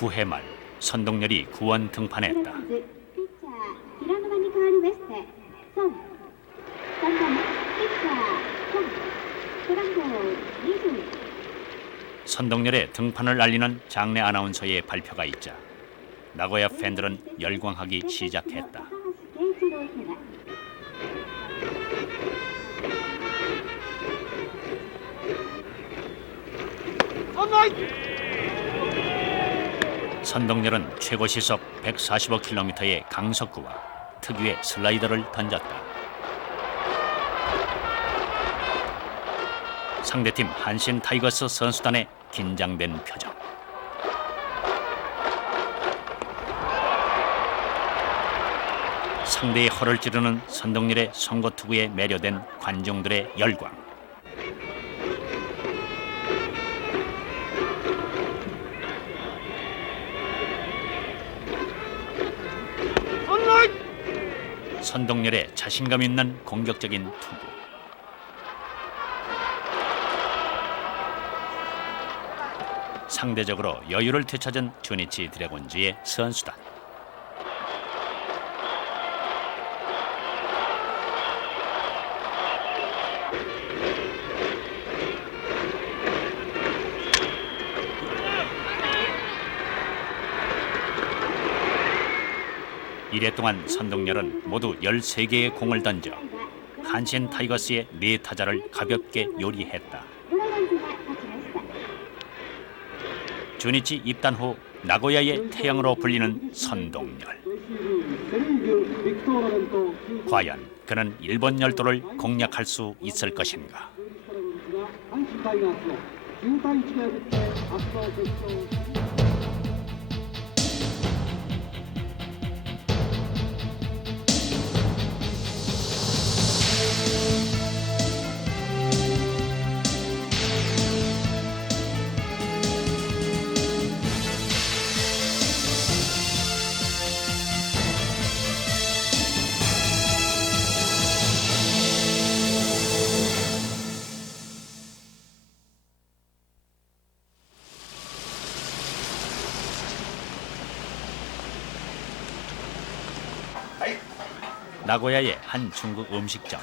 9회 말 선동열이 구원 등판했다. 선동열의 등판을 알리는 장내 아나운서의 발표가 있자 나고야 팬들은 열광하기 시작했다. 선동열은 최고 시속 145km의 강속구와 특유의 슬라이더를 던졌다. 상대팀 한신 타이거스 선수단의 긴장된 표정. 상대의 허를 찌르는 선동열의 송곳투구에 매료된 관중들의 열광. 선동열의 자신감 있는 공격적인 투구. 상대적으로 여유를 되찾은 주니치 드래곤즈의 선수단. 이래 동안 선동열은 모두 13개의 공을 던져 한신 타이거스의 4타자를 가볍게 요리했다. 주니치 입단 후 나고야의 태양으로 불리는 선동열. 과연 그는 일본 열도를 공략할 수 있을 것인가? 나고야의 한 중국 음식점.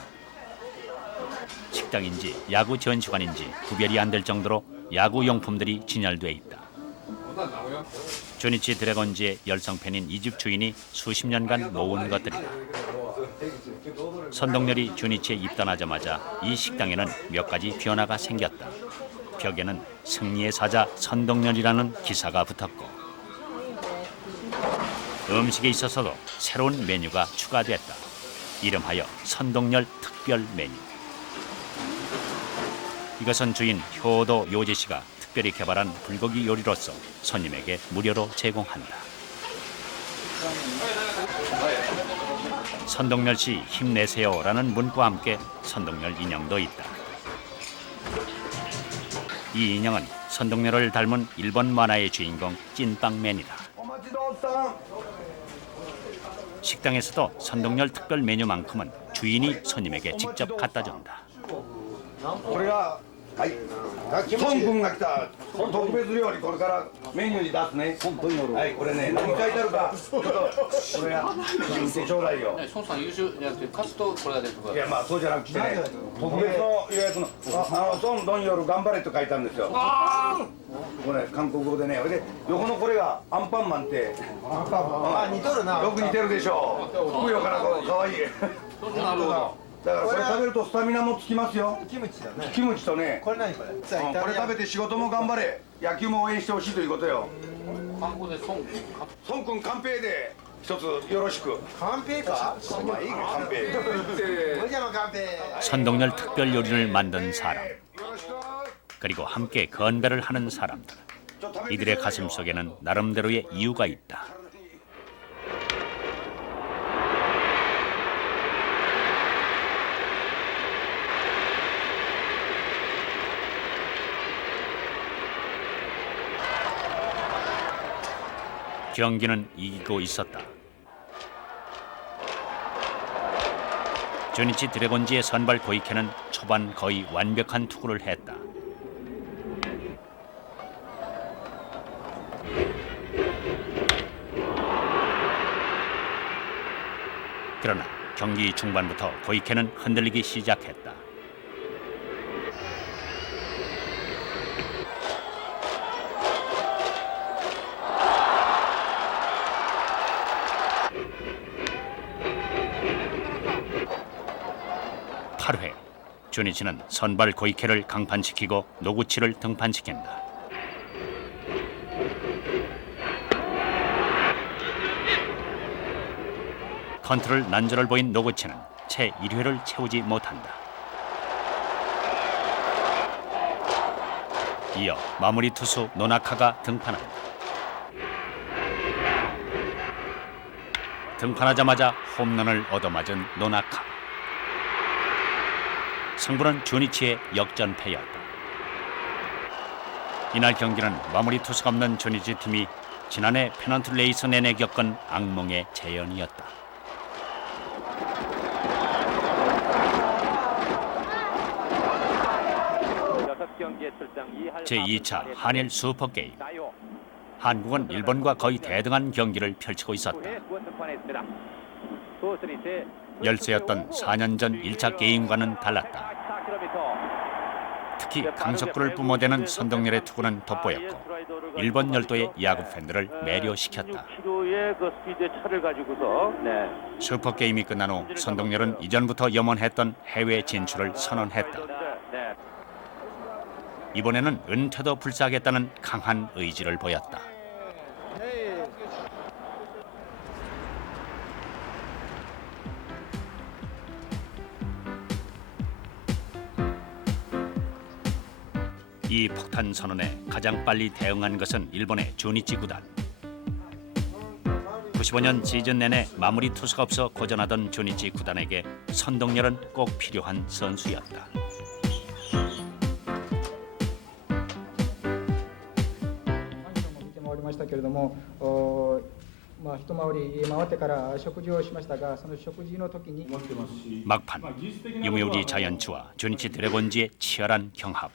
식당인지 야구 전시관인지 구별이 안 될 정도로 야구 용품들이 진열돼 있다. 주니치 드래곤즈의 열성 팬인 이 집 주인이 수십 년간 모은 것들이다. 선동열이 주니치에 입단하자마자 이 식당에는 몇 가지 변화가 생겼다. 벽에는 승리의 사자 선동열이라는 기사가 붙었고 음식에 있어서도 새로운 메뉴가 추가됐다. 이름하여 선동열 특별 메뉴. 이것은 주인 효도 요지 씨가 특별히 개발한 불고기 요리로서 손님에게 무료로 제공한다. 선동열 씨 힘내세요라는 문구와 함께 선동열 인형도 있다. 이 인형은 선동열을 닮은 일본 만화의 주인공 찐빵맨이다. 식당에서도 선동열 특별 메뉴만큼은 주인이 손님에게 직접 갖다 준다. 孫君が来た特別料理これからメニューに出すね。本当による。はい、これね、何書いてあるか。ちょっとこれが見てちょうだいよ。孫さん優秀じゃなくて勝つとこれが出てくる。いやまあそうじゃなくてね、特別の予約の孫どんよる頑張れって書いてあるんですよ。これ韓国語でね、で横のこれがアンパンマンって。あ、似とるな。よく似てるでしょ。ふくよかな子、可愛い。なるほど。 だからこれ食べるとスタミナもつきますよ。キムチだね。キムチとね。これ何これ？これ食べて仕事も頑張れ。野球も応援してほしいということよ。韓国で孫君カンペイで一つよろしく。カンペイか？まあいいかカンペイ。 오자마 카페. 선동열 특별 요리를 만든 사람, 그리고 함께 건배를 하는 사람들. 이들의 가슴 속에는 나름대로의 이유가 있다. 경기는 이기고 있었다. 주니치 드래곤즈의 선발 고이케는 초반 거의 완벽한 투구를 했다. 경기 중반부터 고이케는 흔들리기 시작했다. (8회) 주니치는 선발 고이케를 강판시키고 노구치를 등판시킨다. 컨트롤 난조를 보인 노구치는 채 1회를 채우지 못한다. 이어 마무리 투수 노나카가 등판한다. 등판하자마자 홈런을 얻어맞은 노나카. 승부는 주니치의 역전패였다. 이날 경기는 마무리 투수가 없는 주니치 팀이 지난해 페넌트 레이스 내내 겪은 악몽의 재현이었다. 제2차 한일 슈퍼게임. 한국은 일본과 거의 대등한 경기를 펼치고 있었다. 열세였던 4년 전 1차 게임과는 달랐다. 특히 강석구를 뿜어대는 선동열의 투구는 돋보였고 일본 열도의 야구 팬들을 매료시켰다. 슈퍼게임이 끝난 후 선동열은 이전부터 염원했던 해외 진출을 선언했다. 이번에는 은퇴도 불사하겠다는 강한 의지를 보였다. 이 폭탄 선언에 가장 빨리 대응한 것은 일본의 주니치 구단. 95년 시즌 내내 마무리 투수가 없어 고전하던 주니치 구단에게 선동열은 꼭 필요한 선수였다. 막판 요미우리 자이언츠와 주니치 드래곤즈의 치열한 경합.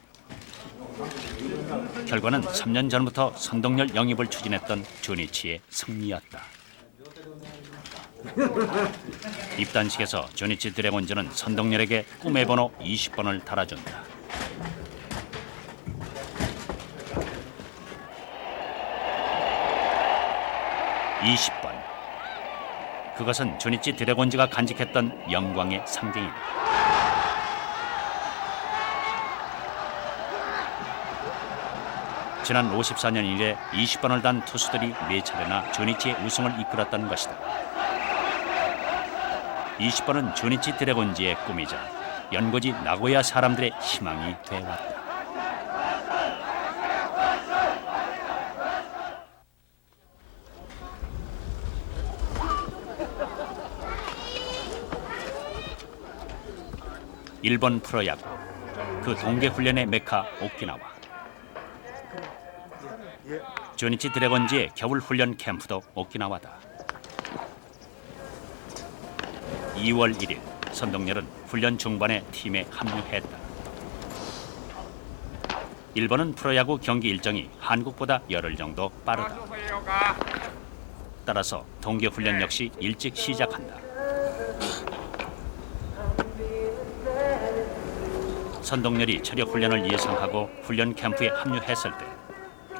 결과는 3년 전부터 선동열 영입을 추진했던 주니치의 승리였다. 입단식에서 주니치 드래곤즈는 선동열에게 꿈의 번호 20번을 달아준다. (20번) 그것은 주니치 드래곤즈가 간직했던 영광의 상징이다. 지난 54년 이래 20번을 단 투수들이 4차례나 주니치의 우승을 이끌었던 것이다. 20번은 주니치 드래곤즈의 꿈이자 연고지 나고야 사람들의 희망이 되어왔다. 일본 프로야구, 그 동계훈련의 메카 오키나와. 주니치 드래곤즈의 겨울훈련 캠프도 오키나와다. 2월 1일 선동열은 훈련 중반에 팀에 합류했다. 일본은 프로야구 경기 일정이 한국보다 열흘 정도 빠르다. 따라서 동계훈련 역시 일찍 시작한다. 선동열이 체력훈련을 예상하고 훈련 캠프에 합류했을 때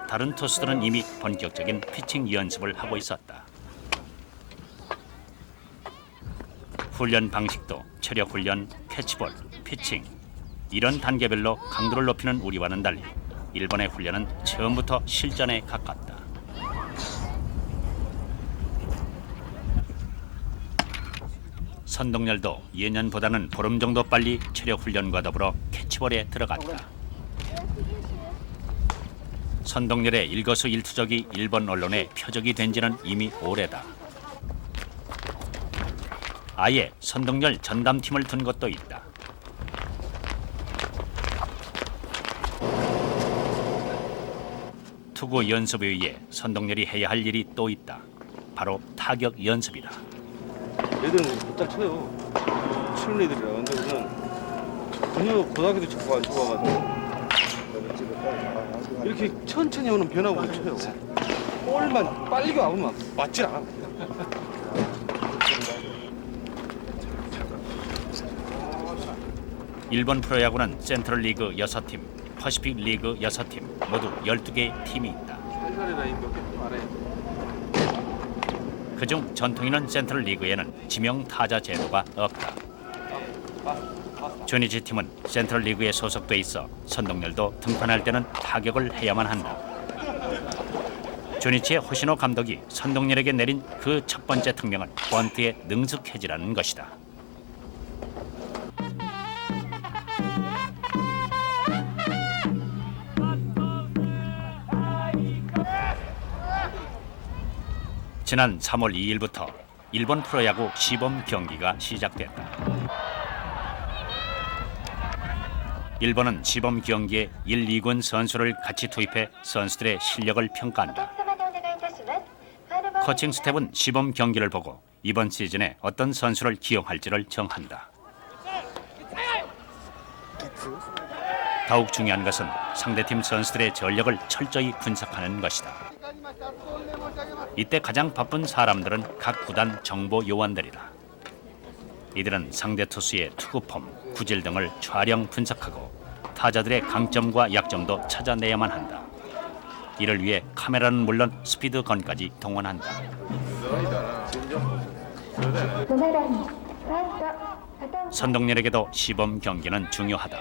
다른 투수들은 이미 본격적인 피칭 연습을 하고 있었다. 훈련 방식도 체력훈련, 캐치볼, 피칭 이런 단계별로 강도를 높이는 우리와는 달리 일본의 훈련은 처음부터 실전에 가깝다. 선동열도 예년보다는 보름 정도 빨리 체력훈련과 더불어 캐치볼에 들어갔다. 선동열의 일거수일투족이 일본 언론의 표적이 된 지는 이미 오래다. 아예 선동열 전담팀을 둔 것도 있다. 투구 연습에 의해 선동열이 해야 할 일이 또 있다. 바로 타격 연습이다. 애들은 곧잘 쳐요. 치는 애들이라. 근데 우리는 전혀 고등학교도 자꾸 안 쳐봐가지고 이렇게 천천히 오는 변화고 쳐요. 볼만 빨리 가면 맞질 않아. 일본 프로야구는 센트럴리그 6팀, 퍼시픽 리그 6팀, 모두 12개의 팀이 있다. 그중 전통 있는 센트럴리그에는 지명 타자 제도가 없다. 조니치 팀은 센트럴리그에 소속돼 있어 선동열도 등판할 때는 타격을 해야만 한다. 조니치의 호시노 감독이 선동열에게 내린 그 첫 번째 특명은 번트에 능숙해지라는 것이다. 지난 3월 2일부터 일본 프로야구 시범 경기가 시작됐다. 일본은 시범 경기에 1, 2군 선수를 같이 투입해 선수들의 실력을 평가한다. 코칭 스텝은 시범 경기를 보고 이번 시즌에 어떤 선수를 기용할지를 정한다. 더욱 중요한 것은 상대팀 선수들의 전력을 철저히 분석하는 것이다. 이때 가장 바쁜 사람들은 각 구단 정보 요원들이다. 이들은 상대 투수의 투구폼, 구질 등을 촬영 분석하고 타자들의 강점과 약점도 찾아내야만 한다. 이를 위해 카메라는 물론 스피드건까지 동원한다. 선동열에게도 시범 경기는 중요하다.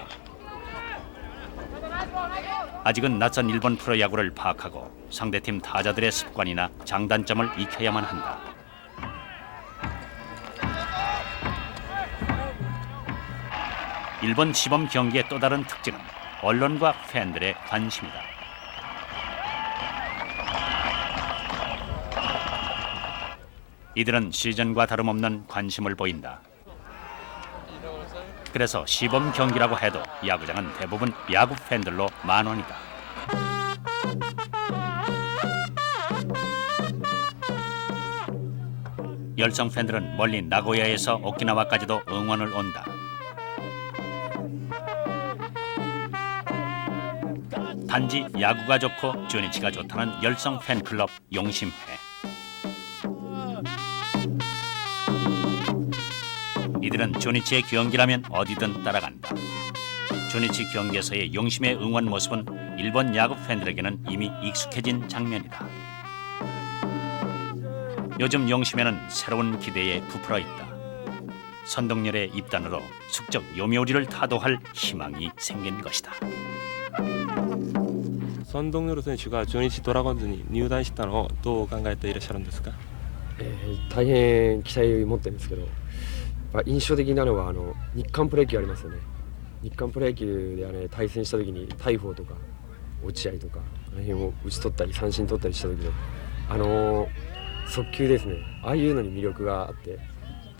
아직은 낯선 일본 프로야구를 파악하고 상대팀 타자들의 습관이나 장단점을 익혀야만 한다. 일본 시범 경기의 또 다른 특징은 언론과 팬들의 관심이다. 이들은 시즌과 다름없는 관심을 보인다. 그래서 시범 경기라고 해도 야구장은 대부분 야구 팬들로 만원이다. 열성 팬들은 멀리 나고야에서 오키나와까지도 응원을 온다. 단지 야구가 좋고 조니치가 좋다는 열성 팬클럽 용심회. 이들은 조니치의 경기라면 어디든 따라간다. 조니치 경기에서의 용심의 응원 모습은 일본 야구 팬들에게는 이미 익숙해진 장면이다. 요즘 용심에는 새로운 기대에 부풀어 있다. 선동열의 입단으로 숙적 요미우리를 타도할 희망이 생긴 것이다. ソンドンヨル選手が中日ドラゴンズに入団したのをどう考えていらっしゃるんですか？大変期待を持ってるんですけど、やっぱ印象的なのは日韓プロ野球ありますよね。日韓プロ野球で対戦した時に大鵬とか落合とかあの辺を打ち取ったり三振取ったりした時の速球ですね。ああいうのに魅力があって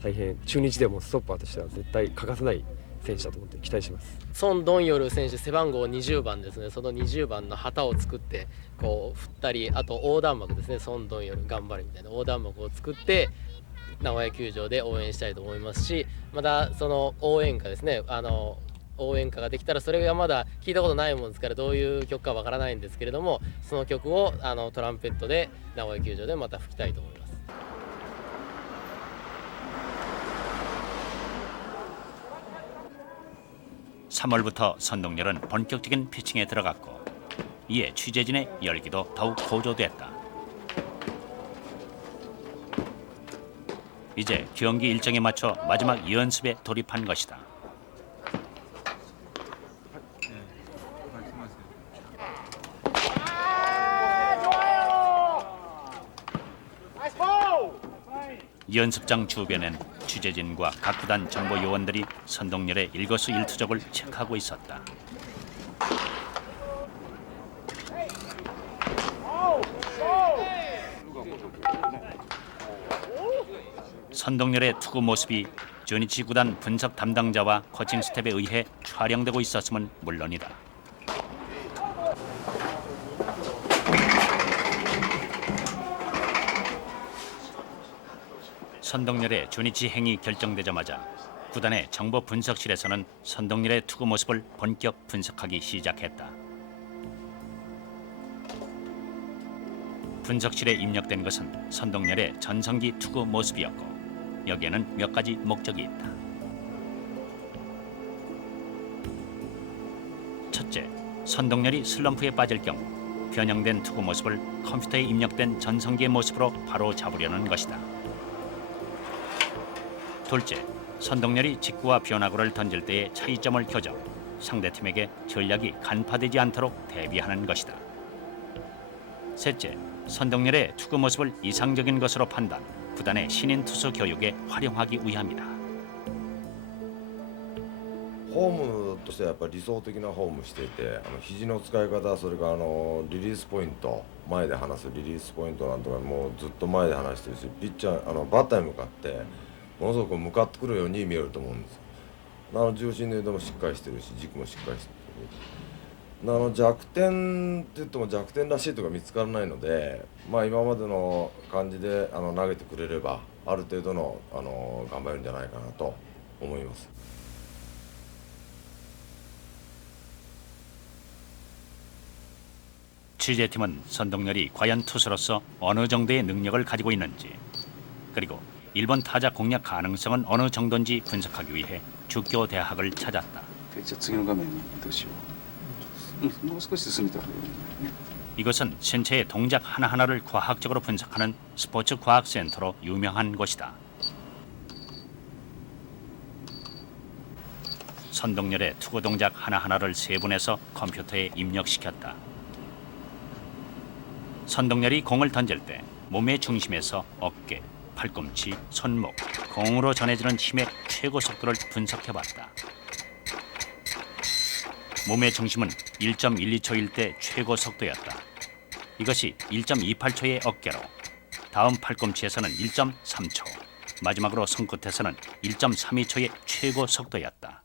大変中日でもストッパーとしては絶対欠かせない選手だと思って期待します。ソン・ドンヨル選手背番号20番ですね。その20番の旗を作ってこう振ったり、あと横断幕ですね。ソン・ドンヨル頑張れみたいな横断幕を作って名古屋球場で応援したいと思いますし、またその応援歌ですね。応援歌ができたらそれがまだ聞いたことないもんですからどういう曲かわからないんですけれども、その曲をトランペットで名古屋球場でまた吹きたいと思います。 3월부터 선동열은 본격적인 피칭에 들어갔고 이에 취재진의 열기도 더욱 고조됐다. 이제 경기 일정에 맞춰 마지막 연습에 돌입한 것이다. 연습장 주변엔 취재진과 각 구단 정보 요원들이 선동열의 일거수일투족을 체크하고 있었다. 선동열의 투구 모습이 조니치 구단 분석 담당자와 코칭 스텝에 의해 촬영되고 있었음은 물론이다. 선동열의 조니치 행이 결정되자마자 구단의 정보 분석실에서는 선동열의 투구 모습을 본격 분석하기 시작했다. 분석실에 입력된 것은 선동열의 전성기 투구 모습이었고 여기에는 몇 가지 목적이 있다. 선동열이 슬럼프에 빠질 경우 변형된 투구 모습을 컴퓨터에 입력된 전성기의 모습으로 바로 잡으려는 것이다. 둘째, 선동열이 직구와 변화구를 던질 때의 차이점을 교정, 상대팀에게 전략이 간파되지 않도록 대비하는 것이다. 셋째, 선동열의 투구 모습을 이상적인 것으로 판단, 구단의 신인 투수 교육에 활용하기 위함이다. フォームとしてはやっぱり理想的なフォームしていて、肘の使い方、それからリリースポイント、前で離すリリースポイントなんとかもうずっと前で離してるし、ピッチャーバッターに向かってものすごく向かってくるように見えると思うんですよ。重心の移動もしっかりしてるし、軸もしっかりしてる。弱点って言っても弱点らしいところが見つからないので、今までの感じで投げてくれればある程度の頑張れるんじゃないかなと思います。 취재팀은 선동열이 과연 투수로서 어느 정도의 능력을 가지고 있는지, 그리고 일본 타자 공략 가능성은 어느 정도인지 분석하기 위해 주교 대학을 찾았다. じゃあ次の画面に移動しよう。もう少し進めた方がいいね。 이것은 신체의 동작 하나하나를 과학적으로 분석하는 스포츠 과학 센터로 유명한 곳이다. 선동열의 투구 동작 하나하나를 세분해서 컴퓨터에 입력시켰다. 선동열이 공을 던질 때 몸의 중심에서 어깨, 팔꿈치, 손목, 공으로 전해지는 힘의 최고 속도를 분석해봤다. 몸의 중심은 1.12초일 때 최고 속도였다. 이것이 1.28초의 어깨로, 다음 팔꿈치에서는 1.3초, 마지막으로 손끝에서는 1.32초의 최고 속도였다.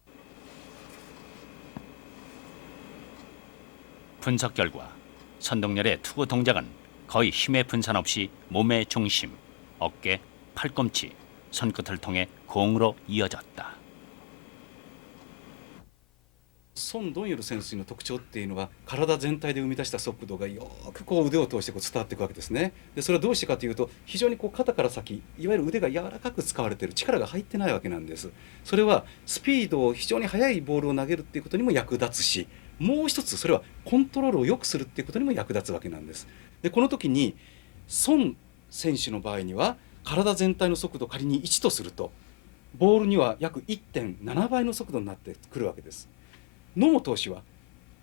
분석 결과 선동열의 투구 동작은 거의 힘의 분산 없이 몸의 중심, 어깨, 팔꿈치, 손끝을 통해 공으로 이어졌다. 孫ドンヨル選手の特徴っていうのは体全体で生み出した速度がよくこう腕を通してこう伝わっていくわけですね。でそれはどうしてかというと非常にこう肩から先いわゆる腕が柔らかく使われている力が入ってないわけなんです。それはスピードを非常に速いボールを投げるっていうことにも役立つし、もう一つそれはコントロールを良くするっていうことにも役立つわけなんです。でこの時に孫選手の場合には体全体の速度を仮に1とするとボールには約 1.7 倍の速度になってくるわけです。野茂投手は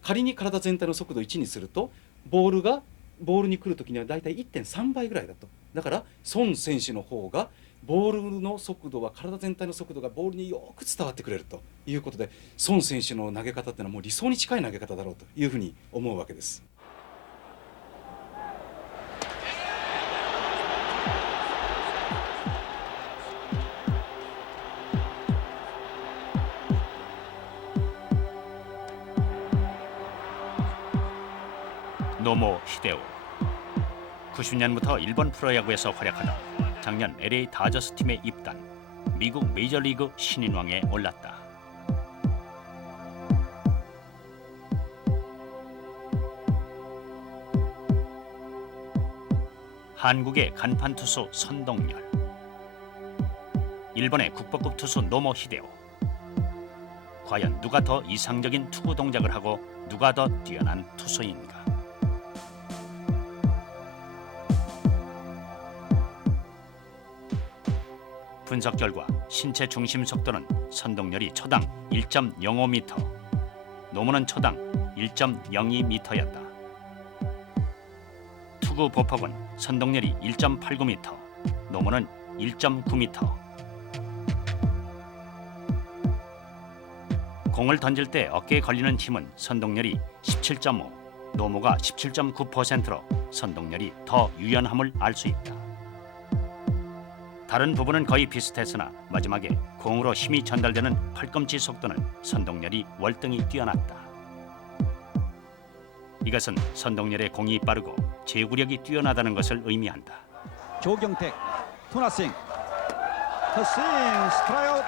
仮に体全体の速度を1にするとボールに来る時にはだいたい 1.3 倍ぐらいだと。だから孫選手の方がボールの速度は体全体の速度がボールによく伝わってくれるということで孫選手の投げ方っていうのはもう理想に近い投げ方だろうというふうに思うわけです。 노모 히데오. 90년부터 일본 프로야구에서 활약하다 작년 LA 다저스 팀에 입단, 미국 메이저리그 신인왕에 올랐다. 한국의 간판 투수 선동열, 일본의 국보급 투수 노모 히데오. 과연 누가 더 이상적인 투구 동작을 하고 누가 더 뛰어난 투수인가? 분석 결과 신체 중심 속도는 선동열이 초당 1.05m, 노무는 초당 1.02m였다. 투구 보폭은 선동열이 1.89m, 노무는 1.9m. 공을 던질 때 어깨에 걸리는 힘은 선동열이 17.5, 노무가 17.9%로 선동열이 더 유연함을 알 수 있다. 다른 부분은 거의 비슷했으나 마지막에 공으로 힘이 전달되는 팔꿈치 속도는 선동열이 월등히 뛰어났다. 이것은 선동열의 공이 빠르고 제구력이 뛰어나다는 것을 의미한다. 조경택 투나싱 헛스윙 스트라이크.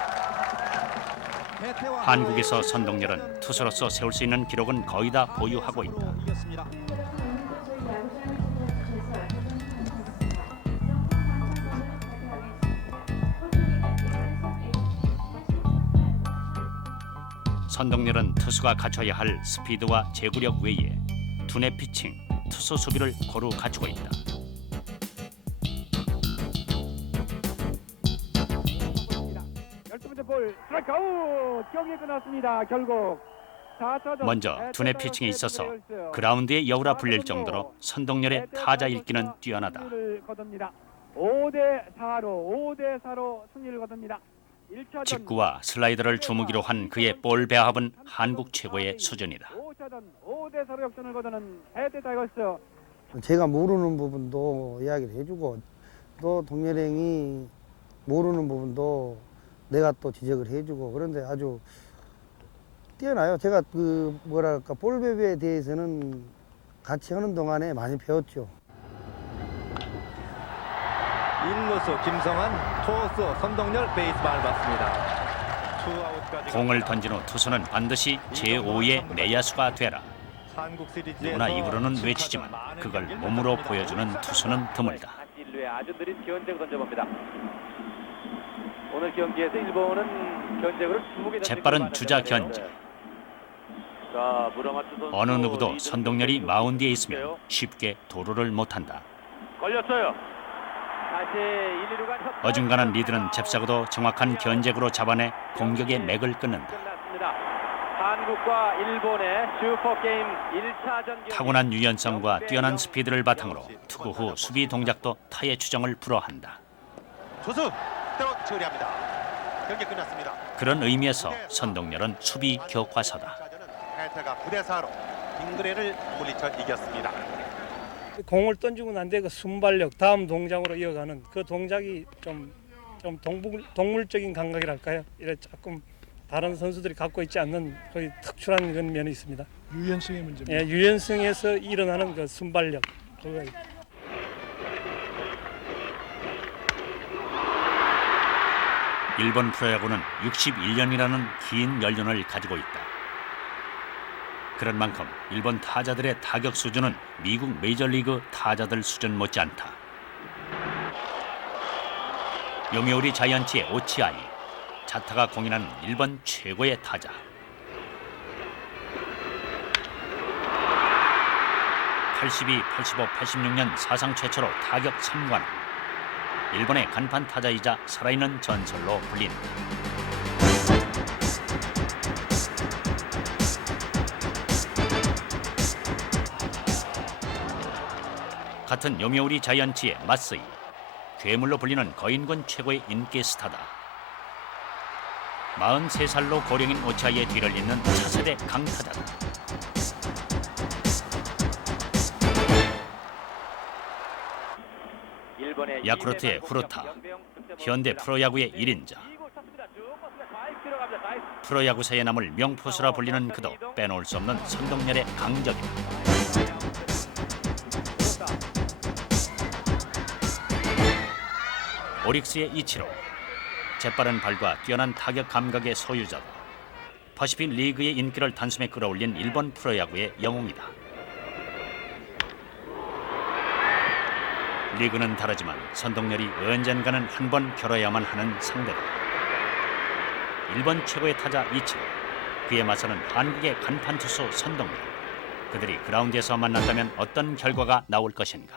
한국에서 선동열은 투수로서 세울 수 있는 기록은 거의 다 보유하고 있다. 선동열은 투수가 갖춰야 할 스피드와 제구력 외에 두뇌 피칭, 투수 수비를 고루 갖추고 있다. 먼저 두뇌 피칭에 있어서 그라운드에 여우라 불릴 정도로 선동열의 타자 읽기는 뛰어나다. 5대 4로 승리를 거둡니다. 직구와 슬라이더를 주무기로 한 그의 볼 배합은 한국 최고의 수준이다. 5대 4로 역전을 거두는 해태 타이거스. 제가 모르는 부분도 이야기를 해주고 또 동료랭이 모르는 부분도 내가 또 지적을 해주고 그런데 아주 뛰어나요. 제가 그 뭐랄까 볼배에 대해서는 같이 하는 동안에 많이 배웠죠. 1루수 김성환, 투수 선동열 베이스방을 받습니다. 투아웃까지 공을 던진 후 투수는 반드시 제5의 내야수가 되라. 누구나 입으로는 외치지만 그걸 몸으로 보여주는 투수는 드물다. 아주 느린 견제구 던져봅니다. 오늘 경기에서 일본은 견제구를 20개 재빠른 주자 견제. 어느 누구도 선동열이 마운드에 있으면 쉽게 도루를 못한다. 걸렸어요. 다시 1, 2루간 어중간한 리드는 잽싸고도 정확한 견제구로 잡아내 공격의 맥을 끊는다. 한국과 일본의 슈퍼게임 1차전 타고난 유연성과 뛰어난 스피드를 바탕으로 투구 후 수비 동작도 타의 추정을 불허한다. 투수 때로 처리합니다. 경기 끝났습니다. 그런 의미에서 선동열은 수비 교과서다. 해태가 9대 4로 잉그랜을 물리쳐 이겼습니다. 공을 던지고 난 뒤에 그 순발력 다음 동작으로 이어가는 그 동작이 좀 동물적인 감각이랄까요? 이래 조금 다른 선수들이 갖고 있지 않는 거의 특출한 그런 면이 있습니다. 유연성의 문제입니다. 예, 유연성에서 일어나는 그 순발력 그거. 일본 프로야구는 61년이라는 긴 연륜을 가지고 있다. 그런 만큼 일본 타자들의 타격 수준은 미국 메이저리그 타자들 수준 못지않다. 요미우리 자이언츠의 오치아이, 자타가 공인하는 일본 최고의 타자. (82, 85, 86년) 사상 최초로 타격 3관. 일본의 간판 타자이자 살아있는 전설로 불린다. 같은 요미우리 자이언츠의 마쓰이, 괴물로 불리는 거인군 최고의 인기 스타다. 43살로 고령인 오차이의 뒤를 잇는 차세대 강타자다. 야쿠르트의 후르타, 현대 프로야구의 1인자. 프로야구사에 남을 명포수라 불리는 그도 빼놓을 수 없는 선동열의 강적이다. 오릭스의 이치로, 재빠른 발과 뛰어난 타격 감각의 소유자다. 퍼시픽 리그의 인기를 단숨에 끌어올린 일본 프로야구의 영웅이다. 리그는 다르지만 선동열이 언젠가는 한 번 겨뤄야만 하는 상대다. 일본 최고의 타자 이치로, 그에 맞서는 한국의 간판 투수 선동열. 그들이 그라운드에서 만난다면 어떤 결과가 나올 것인가?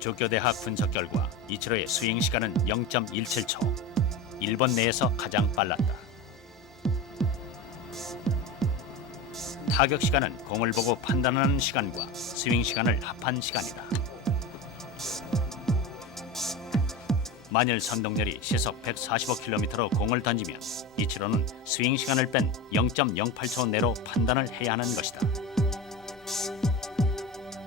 조교대학 분석 결과 이치로의 스윙 시간은 0.17초. 일본 내에서 가장 빨랐다. 타격 시간은 공을 보고 판단하는 시간과 스윙 시간을 합한 시간이다. 만일 선동열이 시속 145km로 공을 던지면 이치로는 스윙 시간을 뺀 0.08초 내로 판단을 해야 하는 것이다.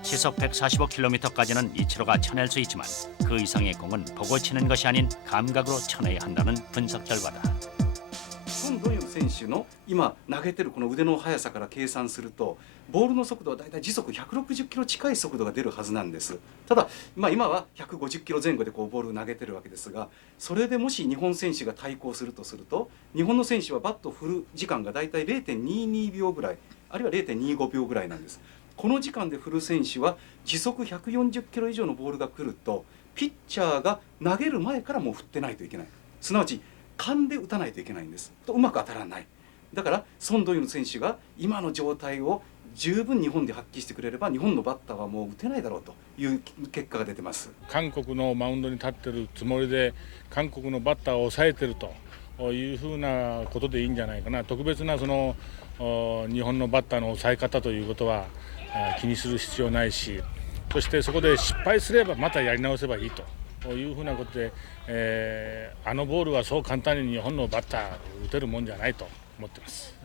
시속 145km까지는 이치로가 쳐낼 수 있지만 그 이상의 공은 보고 치는 것이 아닌 감각으로 쳐내야 한다는 분석 결과다. 孫ドンヨル選手の今投げてるこの腕の速さから計算するとボールの速度はだいたい時速160キロ近い速度が出るはずなんです。ただ、今は150キロ前後でこうボールを投げてるわけですが、それでもし日本選手が対抗するとすると、日本の選手はバットを振る時間がだいたい 0.22 秒ぐらい、あるいは 0.25 秒ぐらいなんです。この時間で振る選手は時速140キロ以上のボールが来るとピッチャーが投げる前からもう振ってないといけない。すなわち勘で打たないといけないんです。とうまく当たらない。だからソン・ドンヨル選手が今の状態を十分日本で発揮してくれれば日本のバッターはもう打てないだろうという結果が出てます。韓国のマウンドに立ってるつもりで韓国のバッターを抑えてるというふうなことでいいんじゃないかな。特別なその日本のバッターの抑え方ということは気にする必要ないし、そしてそこで失敗すればまたやり直せばいいというふうなことで、あのボールはそう簡単に日本のバッター打てるもんじゃないと思ってます。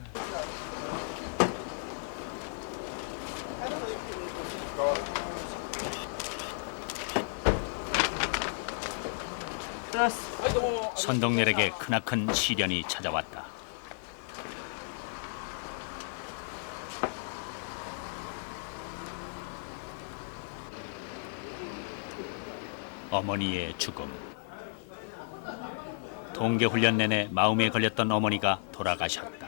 선동열에게 크나큰 시련이 찾아왔다. 어머니의 죽음. 동계훈련 내내 마음에 걸렸던 어머니가 돌아가셨다.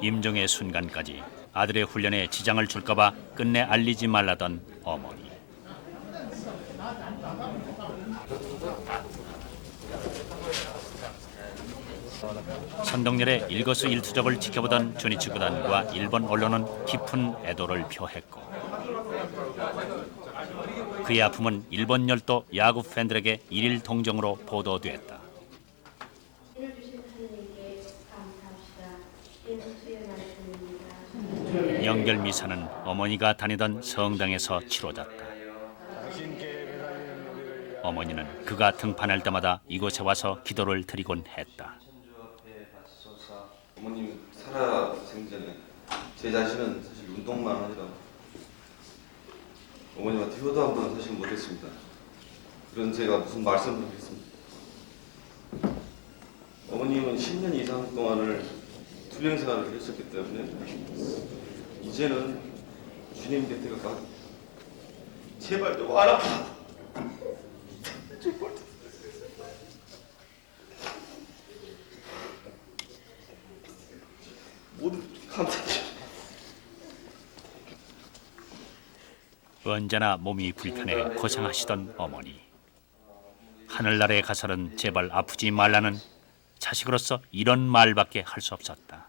임종의 순간까지 아들의 훈련에 지장을 줄까봐 끝내 알리지 말라던 어머니. 선동열의 일거수일투족을 지켜보던 조니치 구단과 일본 언론은 깊은 애도를 표했고 그의 아픔은 일본 열도 야구 팬들에게 일일 동정으로 보도됐다. 연결 미사는 어머니가 다니던 성당에서 치러졌다. 어머니는 그가 등판할 때마다 이곳에 와서 기도를 드리곤 했다. 어머님 살아 생전에 제 자신은 사실 운동만 하느라 어머님한테 효도 한 번 사실 못했습니다. 그런 제가 무슨 말씀을 드리겠습니다. 어머님은 10년 이상 동안을 투병 생활을 하셨기 때문에 이제는 주님 곁에 가서 제발 좀 와라. 모두 감사합니다. 언제나 몸이 불편해 고생하시던 어머니. 하늘나라에 가서는 제발 아프지 말라는 자식으로서 이런 말밖에 할 수 없었다.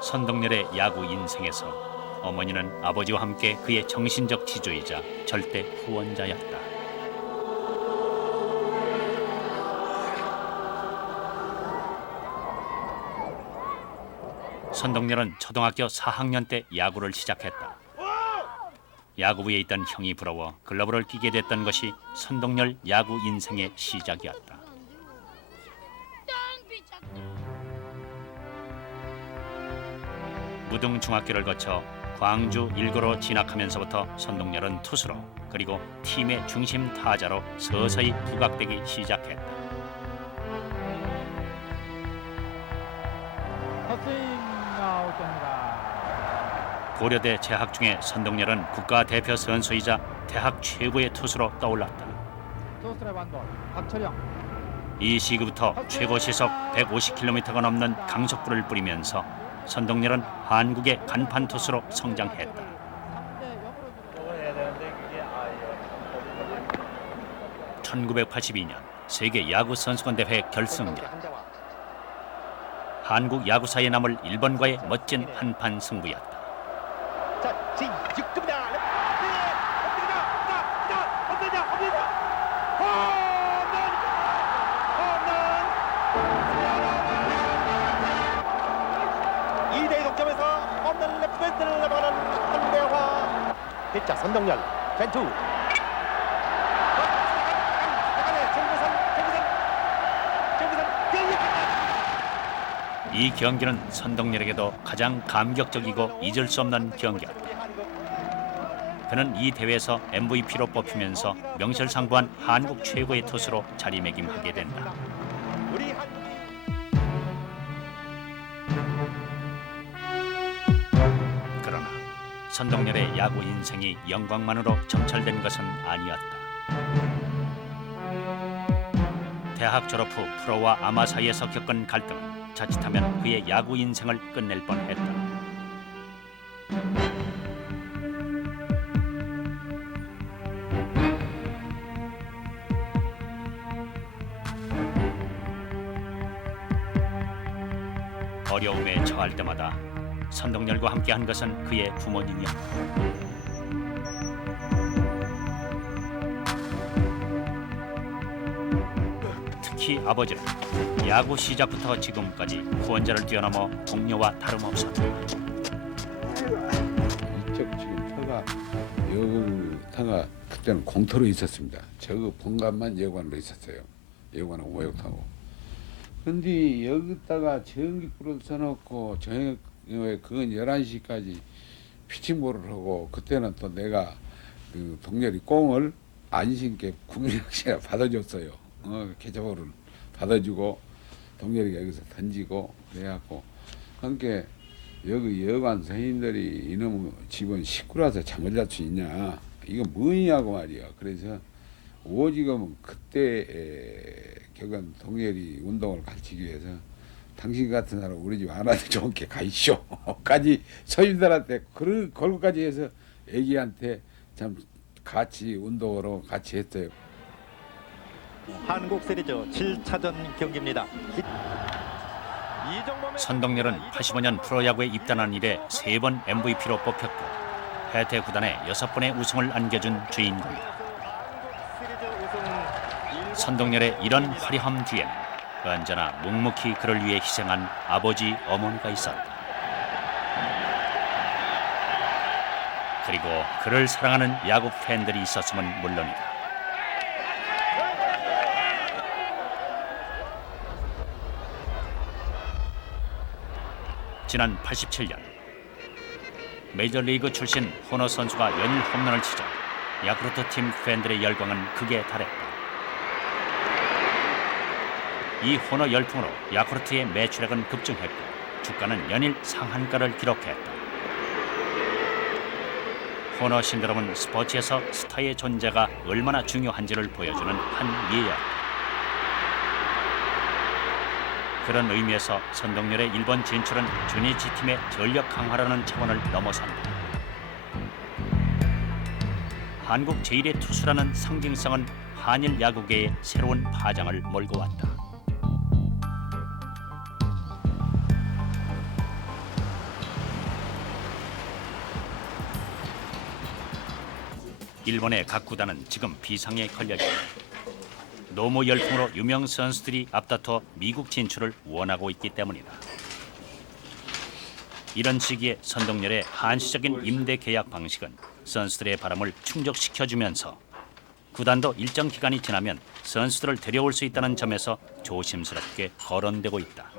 선동열의 야구 인생에서 어머니는 아버지와 함께 그의 정신적 지주이자 절대 후원자였다. 선동열은 초등학교 4학년 때 야구를 시작했다. 야구부에 있던 형이 부러워 글러브를 끼게 됐던 것이 선동열 야구 인생의 시작이었다. 무등중학교를 거쳐 광주 1고로 진학하면서부터 선동열은 투수로 그리고 팀의 중심 타자로 서서히 부각되기 시작했다. 고려대 재학 중에 선동열은 국가대표 선수이자 대학 최고의 투수로 떠올랐다. 이 시기부터 최고 시속 150km가 넘는 강속구를 뿌리면서 선동열은 한국의 간판 투수로 성장했다. (1982년) 세계 야구 선수권 대회 결승전. 한국 야구사에 남을 일본과의 멋진 한판 승부였다. 피자 선동열 벤투 이 경기는 선동열에게도 가장 감격적이고 잊을 수 없는 경기였다. 그는 이 대회에서 MVP로 뽑히면서 명실상부한 한국 최고의 투수로 자리매김하게 된다. 그러나 선동열의 야구 인생이 영광만으로 점철된 것은 아니었다. 대학 졸업 후 프로와 아마 사이에서 겪은 갈등은 자칫하면 그의 야구 인생을 끝낼 뻔했다. 어려움에 처할 때마다 선동열과 함께한 것은 그의 부모님이었다. 특히 아버지는 야구 시작부터 지금까지 후원자를 뛰어넘어 동료와 다름없었다. 이쪽 지금 터가 여기 터가 그때는 공터로 있었습니다. 저거 본관만 여관으로 있었어요. 여관하고 모욕탕하고. 근데 여기다가 전기불을 써놓고 저녁에 그건 11시까지 피칭볼을 하고 그때는 또 내가 그 동열이 꽁을 안 신게 국민학생이 받아줬어요. 개저볼을 받아주고 동열이가 여기서 던지고 그래갖고 그러니까 여기 여관 선생님들이 이놈의 집은 식구라서 잠을 잘 수 있냐 이거 뭐냐고 말이야. 그래서 오지금은 그때 결국은 동열이 운동을 가르치기 위해서 당신 같은 사람 우리 집 안 와도 좋게 가이쇼 까지 서인들한테 그걸까지 해서 애기한테 참 같이 운동으로 같이 했어요. 한국 시리즈 7차전 경기입니다. 선동열은 85년 프로야구에 입단한 이래 3번 MVP로 뽑혔고 해태 구단에 6번의 우승을 안겨준 주인공이다. 선동열의 이런 화려함 뒤에는 언제나 묵묵히 그를 위해 희생한 아버지, 어머니가 있었다. 그리고 그를 사랑하는 야구 팬들이 있었으면 물론이다. 지난 87년 메이저리그 출신 호너 선수가 연일 홈런을 치자 야쿠르트 팀 팬들의 열광은 극에 달했다. 이 호너 열풍으로 야쿠르트의 매출액은 급증했고 주가는 연일 상한가를 기록했다. 호너 신드롬은 스포츠에서 스타의 존재가 얼마나 중요한지를 보여주는 한 예였다. 그런 의미에서 선동열의 일본 진출은 주니치 팀의 전력 강화라는 차원을 넘어선다. 한국 제1의 투수라는 상징성은 한일 야구계의 새로운 파장을 몰고 왔다. 일본의 각 구단은 지금 비상에 걸려있다. 노무 열풍으로 유명 선수들이 앞다퉈 미국 진출을 원하고 있기 때문이다. 이런 시기에 선동열의 한시적인 임대 계약 방식은 선수들의 바람을 충족시켜주면서 구단도 일정 기간이 지나면 선수들을 데려올 수 있다는 점에서 조심스럽게 거론되고 있다.